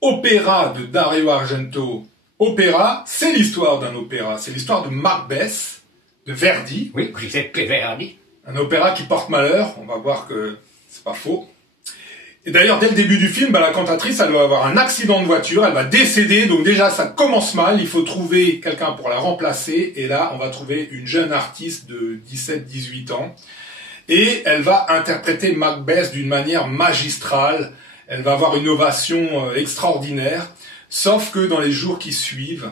Opéra de Dario Argento. Opéra, c'est l'histoire d'un opéra. C'est l'histoire de Macbeth, de Verdi. Oui, Giuseppe Verdi. Un opéra qui porte malheur. On va voir que c'est pas faux. Et d'ailleurs, dès le début du film, la cantatrice, elle va avoir un accident de voiture, elle va décéder, donc déjà, ça commence mal, il faut trouver quelqu'un pour la remplacer, et là, on va trouver une jeune artiste de 17-18 ans, et elle va interpréter Macbeth d'une manière magistrale, elle va avoir une ovation extraordinaire, sauf que dans les jours qui suivent,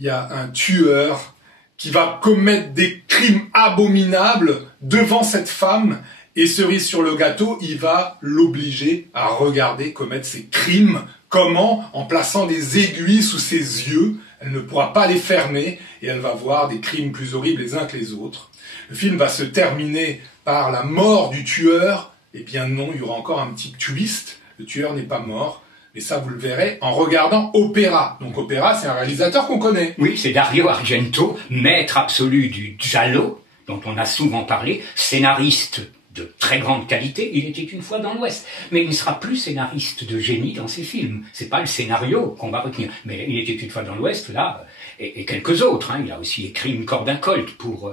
il y a un tueur qui va commettre des crimes abominables devant cette femme, et cerise sur le gâteau, il va l'obliger à regarder commettre ses crimes. Comment? En plaçant des aiguilles sous ses yeux. Elle ne pourra pas les fermer et elle va voir des crimes plus horribles les uns que les autres. Le film va se terminer par la mort du tueur. Eh bien non, il y aura encore un petit twist. Le tueur n'est pas mort. Et ça, vous le verrez en regardant Opéra. Donc Opéra, c'est un réalisateur qu'on connaît. Oui, c'est Dario Argento, maître absolu du giallo, dont on a souvent parlé, scénariste de très grande qualité. Il était une fois dans l'Ouest, mais il ne sera plus scénariste de génie dans ses films. C'est pas le scénario qu'on va retenir, mais il était une fois dans l'Ouest là, et quelques autres. Hein. Il a aussi écrit Une corde incolte pour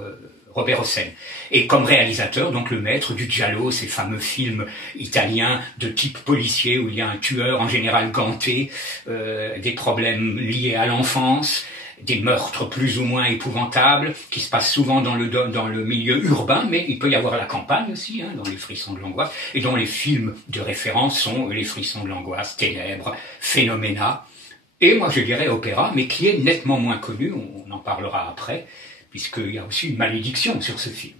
Robert Hossein. Et comme réalisateur, donc le maître du giallo, ces fameux films italiens de type policier où il y a un tueur en général ganté, des problèmes liés à l'enfance, des meurtres plus ou moins épouvantables, qui se passent souvent dans le milieu urbain, mais il peut y avoir la campagne aussi, hein, dans Les Frissons de l'angoisse, et dont les films de référence sont Les Frissons de l'angoisse, Ténèbres, Phénoména, et moi je dirais Opéra, mais qui est nettement moins connu, on en parlera après, puisqu'il y a aussi une malédiction sur ce film.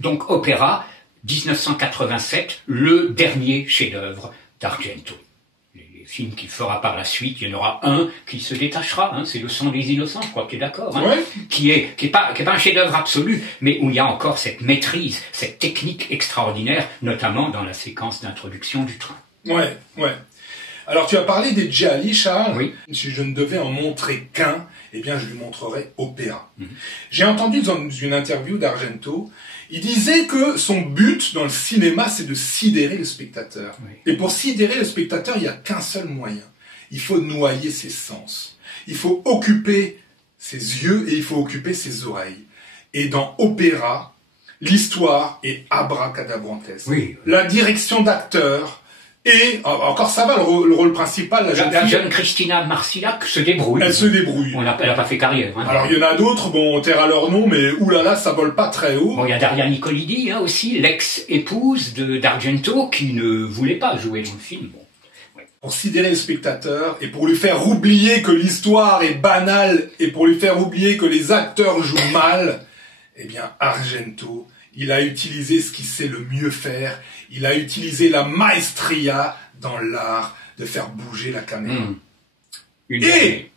Donc Opéra, 1987, le dernier chef-d'œuvre d'Argento. Film qu'il fera par la suite, il y en aura un qui se détachera, hein, c'est Le sang des innocents, je crois que tu es d'accord, hein, ouais. qui est pas un chef-d'œuvre absolu, mais où il y a encore cette maîtrise, cette technique extraordinaire, notamment dans la séquence d'introduction du train. Ouais, ouais. Alors tu as parlé des gialli, Charles. Oui. Si je ne devais en montrer qu'un, eh bien je lui montrerais Opéra. J'ai entendu dans une interview d'Argento, il disait que son but dans le cinéma, c'est de sidérer le spectateur. Oui. Et pour sidérer le spectateur, il n'y a qu'un seul moyen. Il faut noyer ses sens. Il faut occuper ses yeux et il faut occuper ses oreilles. Et dans Opéra, l'histoire est abracadabrantesque. Oui. La direction d'acteur, et encore ça va, le rôle principal, La jeune Christina Marcillac se débrouille. elle se débrouille. Elle n'a pas fait carrière. Hein. Alors il y en a d'autres, bon, on taira leur nom, mais oulala, ça vole pas très haut. Bon, il y a Daria Nicolidi, hein, aussi, l'ex-épouse d'Argento, qui ne voulait pas jouer dans le film. Bon. Ouais. Pour sidérer le spectateur, et pour lui faire oublier que l'histoire est banale, et pour lui faire oublier que les acteurs jouent mal, eh bien Argento, il a utilisé ce qu'il sait le mieux faire, il a utilisé la maestria dans l'art de faire bouger la caméra. Et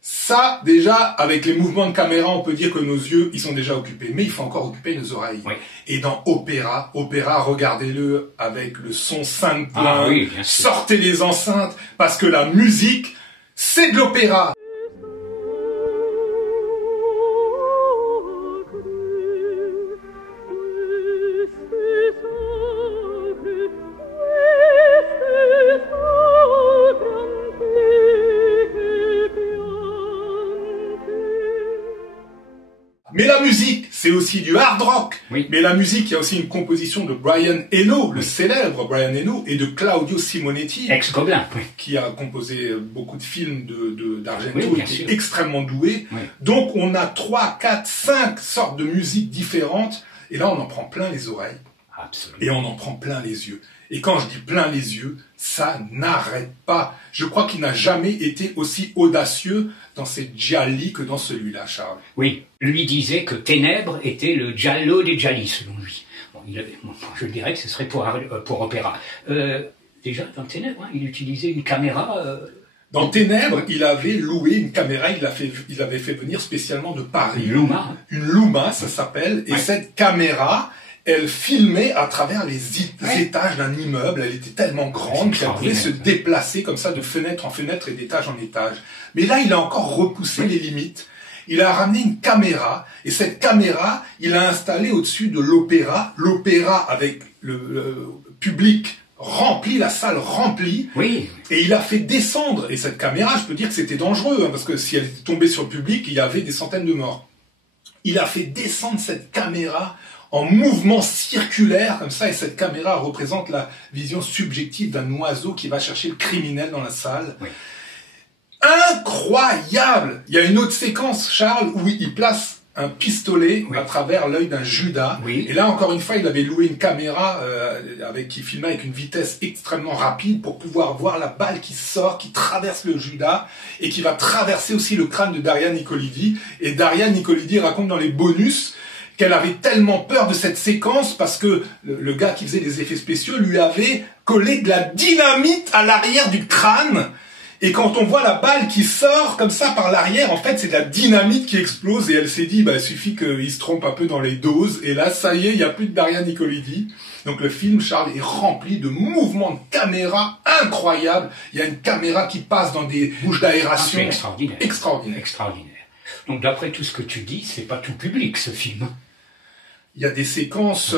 ça, déjà, avec les mouvements de caméra, on peut dire que nos yeux, ils sont déjà occupés. Mais il faut encore occuper nos oreilles. Oui. Et dans Opéra, regardez-le avec le son 5 plein. Ah oui, bien sûr. Sortez les enceintes, parce que la musique, c'est de l'opéra. Mais la musique, c'est aussi du hard rock. Oui. Mais la musique, il y a aussi une composition de Brian Eno, le célèbre Brian Eno, et de Claudio Simonetti, Ex-Gobelin, oui. qui a composé beaucoup de films d'Argento, Oui, bien qui sûr. est extrêmement doué. Oui. Donc on a 3, 4, 5 sortes de musiques différentes, et là on en prend plein les oreilles, Absolument. et on en prend plein les yeux. Et quand je dis plein les yeux, ça n'arrête pas. Je crois qu'il n'a jamais été aussi audacieux dans ses gialli que dans celui-là, Charles. Oui, lui disait que Ténèbres était le giallo des gialli, selon lui. Bon, je dirais que ce serait pour Opéra. Déjà, dans Ténèbres, hein, il utilisait une caméra... Dans Ténèbres, il avait loué une caméra, il avait fait venir spécialement de Paris. Une Luma. Hein. Une Luma, ça s'appelle. Et Ouais. cette caméra, elle filmait à travers les étages d'un immeuble. Elle était tellement grande qu'elle pouvait se déplacer comme ça de fenêtre en fenêtre et d'étage en étage. Mais là, il a encore repoussé les limites. Il a ramené une caméra, et cette caméra, il l'a installée au-dessus de l'opéra. L'opéra avec le public rempli, la salle remplie. Oui. Et il a fait descendre, et cette caméra, je peux dire que c'était dangereux, hein, parce que si elle était tombée sur le public, il y avait des centaines de morts. Il a fait descendre cette caméra en mouvement circulaire, comme ça, et cette caméra représente la vision subjective d'un oiseau qui va chercher le criminel dans la salle. Oui. Incroyable! Il y a une autre séquence, Charles, où il place un pistolet à travers l'œil d'un Judas. Oui. Et là, encore une fois, il avait loué une caméra qui filmait avec une vitesse extrêmement rapide pour pouvoir voir la balle qui sort, qui traverse le Judas et qui va traverser aussi le crâne de Daria Nicolidi. Et Daria Nicolidi raconte dans les bonus qu'elle avait tellement peur de cette séquence parce que le gars qui faisait les effets spéciaux lui avait collé de la dynamite à l'arrière du crâne. Et quand on voit la balle qui sort comme ça par l'arrière, en fait, c'est de la dynamite qui explose. Et elle s'est dit, il suffit qu'il se trompe un peu dans les doses. Et là, ça y est, il n'y a plus de Daria Nicolidi. Donc le film, Charles, est rempli de mouvements de caméra incroyables. Il y a une caméra qui passe dans des bouches d'aération. C'est extraordinaire. Extraordinaire. Extraordinaire. Donc d'après tout ce que tu dis, c'est pas tout public, ce film. Il y a des séquences,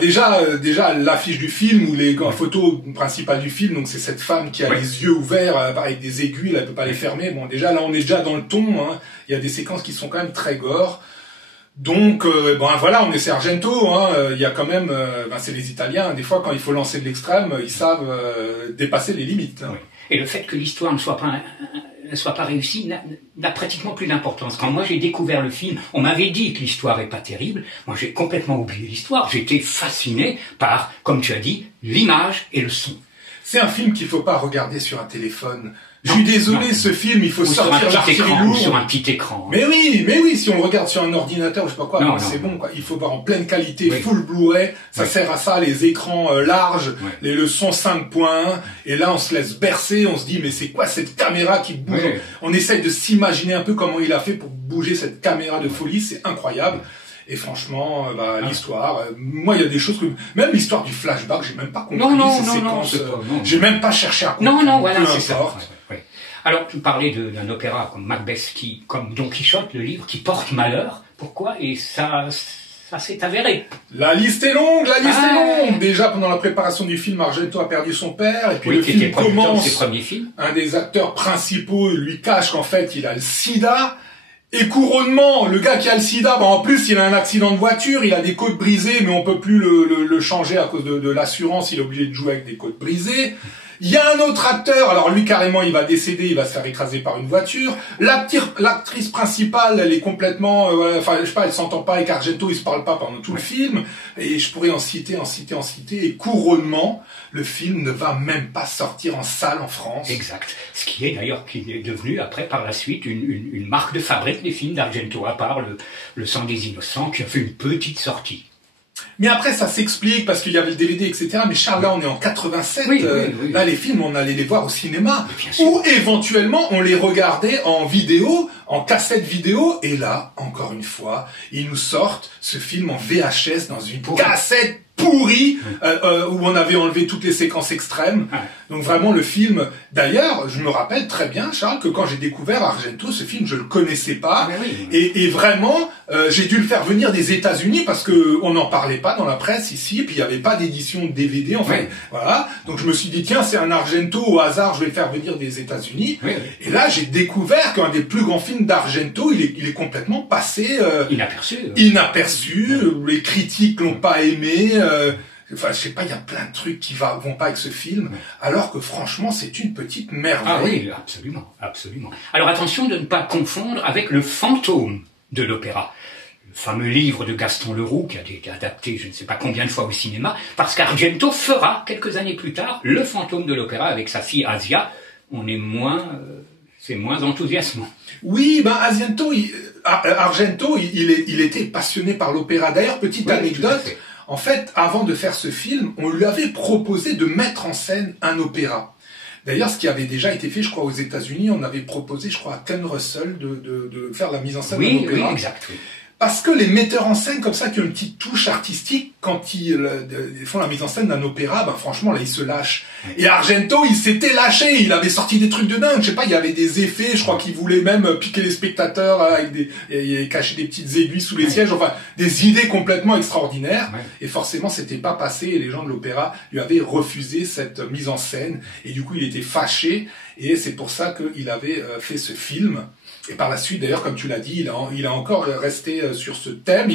déjà l'affiche du film ou les photos principales du film, donc c'est cette femme qui a les yeux ouverts avec des aiguilles, elle peut pas les fermer. Bon, déjà là on est déjà dans le ton, hein. Il y a des séquences qui sont quand même très gore. Donc voilà, on est c'est Argento, hein. Il y a quand même, c'est les Italiens. Des fois quand il faut lancer de l'extrême, ils savent dépasser les limites. Hein. Oui. Et le fait que l'histoire ne soit pas réussie n'a pratiquement plus d'importance. Quand moi j'ai découvert le film, on m'avait dit que l'histoire est pas terrible. Moi j'ai complètement oublié l'histoire. J'étais fasciné par, comme tu as dit, l'image et le son. C'est un film qu'il faut pas regarder sur un téléphone. Je suis désolé, ce film, il faut sortir l'artillerie lourde. Sur un petit écran. Mais oui, si on le regarde sur un ordinateur, je sais pas quoi, c'est bon, quoi. Il faut voir en pleine qualité, full Blu-ray. Ça sert à ça, les écrans larges, le son 5.1. Et là, on se laisse bercer, on se dit, mais c'est quoi cette caméra qui bouge? On essaye de s'imaginer un peu comment il a fait pour bouger cette caméra de folie, c'est incroyable. Et franchement, l'histoire, moi il y a des choses que même l'histoire du flashback, j'ai même pas compris ces séquences. J'ai même pas cherché à comprendre. Non, voilà, c'est ça. Alors tu parlais d'un opéra comme Macbeth, comme Don Quichotte, le livre, qui porte malheur. Pourquoi? Et ça s'est avéré. La liste est longue, Déjà, pendant la préparation du film, Argento a perdu son père, et puis le film commence. Un des acteurs principaux lui cache qu'en fait, il a le sida. Et couronnement, le gars qui a le sida, en plus, il a un accident de voiture, il a des côtes brisées, mais on peut plus le changer à cause de l'assurance, il est obligé de jouer avec des côtes brisées. Il y a un autre acteur, alors lui carrément il va décéder, il va se faire écraser par une voiture. L'actrice principale, elle est complètement, elle s'entend pas avec Argento, ils se parlent pas pendant tout le film. Et je pourrais en citer. Et couronnement, le film ne va même pas sortir en salle en France. Exact. Ce qui est d'ailleurs devenu après par la suite une marque de fabrique des films d'Argento, à part le Sang des Innocents qui a fait une petite sortie. Mais après, ça s'explique parce qu'il y avait le DVD, etc. Mais Charles, là, on est en 87. Là, les films, on allait les voir au cinéma. Ou éventuellement, on les regardait en vidéo, en cassette vidéo. Et là, encore une fois, ils nous sortent ce film en VHS dans une cassette pourrie, où on avait enlevé toutes les séquences extrêmes. Donc vraiment le film, d'ailleurs, je me rappelle très bien, Charles, que quand j'ai découvert Argento, ce film, je le connaissais pas. Et vraiment, j'ai dû le faire venir des États-Unis parce que on n'en parlait pas dans la presse ici, et puis il n'y avait pas d'édition de DVD, voilà. Donc je me suis dit, tiens, c'est un Argento au hasard, je vais le faire venir des États-Unis. Et là, j'ai découvert qu'un des plus grands films d'Argento, il est complètement passé inaperçu. Les critiques l'ont pas aimé. Je sais pas, il y a plein de trucs qui vont pas avec ce film, alors que franchement, c'est une petite merveille. Ah oui, absolument. Alors attention de ne pas confondre avec Le Fantôme de l'opéra. Le fameux livre de Gaston Leroux qui a été adapté je ne sais pas combien de fois au cinéma, parce qu'Argento fera, quelques années plus tard, Le Fantôme de l'opéra avec sa fille Asia. C'est moins enthousiasmant. Oui, Argento, il était passionné par l'opéra. D'ailleurs, petite anecdote, en fait, avant de faire ce film, on lui avait proposé de mettre en scène un opéra. D'ailleurs, ce qui avait déjà été fait, je crois, aux États-Unis, on avait proposé, je crois, à Ken Russell de faire la mise en scène d'un opéra. Oui, exact. Parce que les metteurs en scène comme ça qui ont une petite touche artistique, quand ils font la mise en scène d'un opéra, ben franchement là ils se lâchent. Et Argento il s'était lâché, il avait sorti des trucs de dingue, je sais pas, il y avait des effets, je crois qu'il voulait même piquer les spectateurs avec et cacher des petites aiguilles sous les sièges, enfin des idées complètement extraordinaires. Et forcément c'était pas passé et les gens de l'opéra lui avaient refusé cette mise en scène et du coup il était fâché et c'est pour ça qu'il avait fait ce film. Et par la suite, d'ailleurs, comme tu l'as dit, il a encore resté sur ce thème,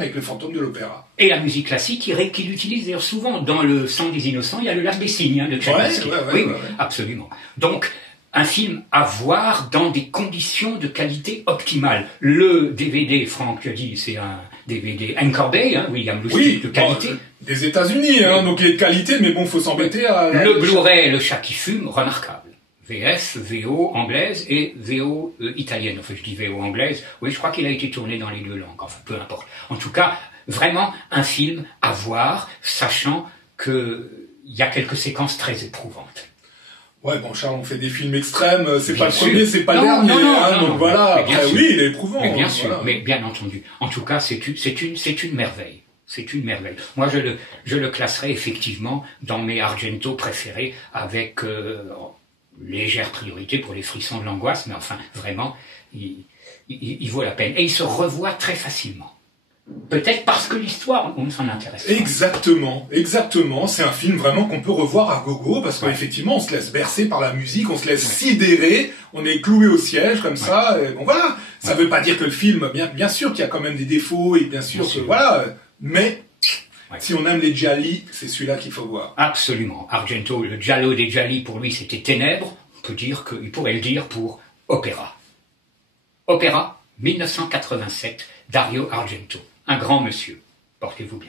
avec le fantôme de l'opéra. Et la musique classique, qu'il utilise d'ailleurs souvent. Dans le Sang des Innocents, il y a le Lac des Cygnes de Tchaïkovski. Oui, absolument. Donc, un film à voir dans des conditions de qualité optimale. Le DVD, Franck, tu as dit, c'est un DVD Anchor Bay, William Lustig, de qualité. Des États-Unis, donc il est de qualité, mais bon, faut s'embêter à... Le Blu-ray, Le Chat qui fume, remarquable. VF, VO anglaise et VO italienne. Enfin, je dis VO anglaise. Oui, je crois qu'il a été tourné dans les deux langues. Enfin, peu importe. En tout cas, vraiment un film à voir, sachant que il y a quelques séquences très éprouvantes. Ouais, bon, Charles, on fait des films extrêmes. C'est pas le premier, c'est pas le dernier. Donc voilà. Après, oui, il est éprouvant. Mais bien sûr, mais bien entendu. En tout cas, c'est une merveille. C'est une merveille. Moi, je le classerai effectivement dans mes Argento préférés avec légère priorité pour les frissons de l'angoisse, mais enfin, vraiment, il vaut la peine. Et il se revoit très facilement. Peut-être parce que l'histoire, on s'en intéresse. Exactement. C'est un film vraiment qu'on peut revoir à gogo, parce qu'effectivement, on se laisse bercer par la musique, on se laisse sidérer, on est cloué au siège, comme ça, et bon voilà. Ça veut pas dire que le film, bien sûr qu'il y a quand même des défauts, et bien sûr que, voilà, mais... Si on aime les gialli, c'est celui-là qu'il faut voir. Absolument. Argento, le giallo des gialli, pour lui, c'était ténèbres. On peut dire qu'il pourrait le dire pour opéra. Opéra, 1987, Dario Argento. Un grand monsieur. Portez-vous bien.